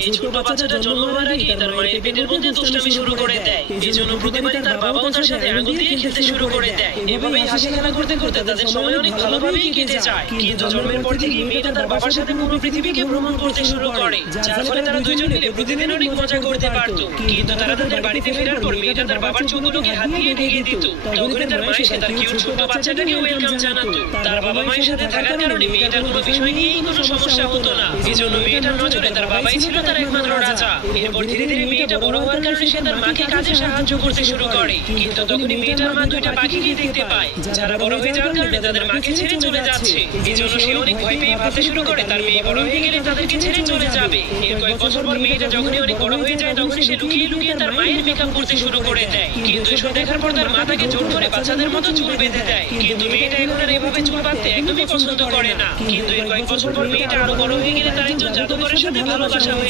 এই ছোট বাচ্চাটা জন্ম হওয়ার আগেই তার মায়ের পেটের মধ্যে দুষ্টামি শুরু করে দেয়। এই জন্য প্রতিবারই তার বাবাও তার সাথে আঙুল দিয়ে খেলতে শুরু করে দেয়। এভাবেই হাসি খেলা করতে করতে তাদের সময় অনেক ভালোভাবেই কেটে যায়। কিন্তু জন্মের পর থেকেই মেয়েটা তার বাবার সাথে পুরো পৃথিবীকে ভ্রমণ করতে শুরু করে, যার ফলে তারা দুইজন মিলে প্রতিদিন অনেক মজা করতে পারত। কিন্তু তারা তাদের বাড়িতে ফেরার পর মেয়েটা তার বাবার চুলগুলোকে হাত দিয়ে ঢেকে দিত। তখনই তার মা এসে তার কিউট ছোট বাচ্চাটাকে ওয়েলকাম জানাতো। তার বাবা মায়ের সাথে থাকার কারণে মেয়েটার কোনো বিষয় নিয়েই কোনো সমস্যা হতো না। এজন্য মেয়েটার নজরে তার বাবাই ছিল তার একমাত্র রাজা। এরপর ধীরে ধীরে মেয়েটা বড় হওয়ার কারণে সে তার মাকে কাজে সাহায্য করতে শুরু করে। কিন্তু তখনই মেয়েটার মা দুইটা পাখিকে দেখতে পায়, যারা বড় হয়ে যাওয়ার কারণে তাদের মাকে ছেড়ে চলে যাচ্ছে। এজন্য সে অনেক ভয় পেয়ে ভাবতে শুরু করে তার মেয়ে বড় হয়ে গেলে তাদেরকে ছেড়ে চলে যাবে। এর কয়েক বছর পর মেয়েটা যখনই অনেক বড় হয়ে যায় তখনই সে লুকিয়ে লুকিয়ে তার মায়ের মেকআপ করতে শুরু করে দেয়। কিন্তু এসব দেখার পর তার মা তাকে জোর করে বাচ্চাদের মতো চুল বেঁধে দেয়। কিন্তু মেয়েটা এখন আর এভাবে চুল বাঁধতে একদমই পছন্দ করে না। কিন্তু এর কয়েক বছর পর মেয়েটা আরো বড় হয়ে গেলে তার একজন জাদুকরের সাথে ভালোবাসা হয়ে